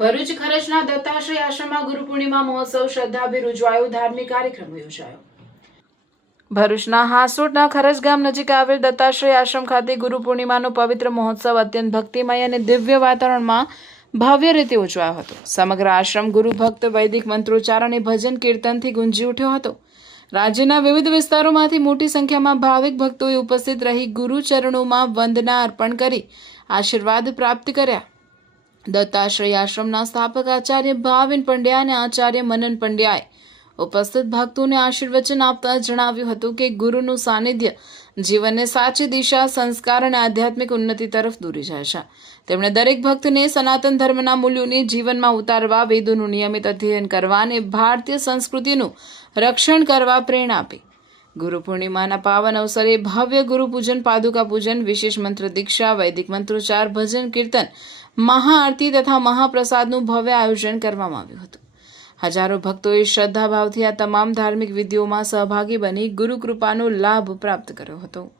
ભરૂચ ખરજના દત્તાશ્રય આશ્રમમાં ગુરુ પૂર્ણિમા મહોત્સવ શ્રદ્ધાભેર ઉજવાયો. ધાર્મિક કાર્યક્રમો યોજાયો. ભરૂચના હાસોટના ખરજ ગામ નજીક આવેલ દત્તાશ્રય આશ્રમ ખાતે ગુરુ પૂર્ણિમાનો પવિત્ર મહોત્સવ અત્યંત ભક્તિમય અને દિવ્ય વાતાવરણમાં ભવ્ય રીતે ઉજવાયો હતો. સમગ્ર આશ્રમ ગુરુ ભક્ત વૈદિક મંત્રોચ્ચાર અને ભજન કીર્તનથી ગુંજી ઉઠ્યો હતો. રાજ્યના વિવિધ વિસ્તારોમાંથી મોટી સંખ્યામાં ભાવિક ભક્તોએ ઉપસ્થિત રહી ગુરુ ચરણોમાં વંદના અર્પણ કરી આશીર્વાદ પ્રાપ્ત કર્યા. દત્તાશ્રય આશ્રમના સ્થાપક આચાર્ય ભાવિન પંડ્યા અને આચાર્ય મનન પંડ્યાએ ઉપસ્થિત ભક્તોને આશીર્વચન આપતા જણાવ્યું હતું કે ગુરુનું સાનિધ્ય જીવનને સાચી દિશા, સંસ્કાર અને આધ્યાત્મિક ઉન્નતિ તરફ દોરી જાય છે. તેમણે દરેક ભક્તને સનાતન ધર્મના મૂલ્યોને જીવનમાં ઉતારવા, વેદોનું નિયમિત અધ્યયન કરવા અને ભારતીય સંસ્કૃતિનું રક્ષણ કરવા પ્રેરણા આપી. ગુરુ પૂર્ણિમાના પાવન અવસરે ભવ્ય ગુરુ પૂજન, પાદુકા પૂજન, વિશેષ મંત્ર દીક્ષા, વૈદિક મંત્રોચ્ચાર, ભજન કીર્તન, મહાઆરતી તથા મહાપ્રસાદનું ભવ્ય આયોજન કરવામાં આવ્યું હતું. હજારો ભક્તોએ શ્રદ્ધાભાવથી આ તમામ ધાર્મિક વિધિઓમાં સહભાગી બની ગુરુ કૃપાનો લાભ પ્રાપ્ત કર્યો હતો.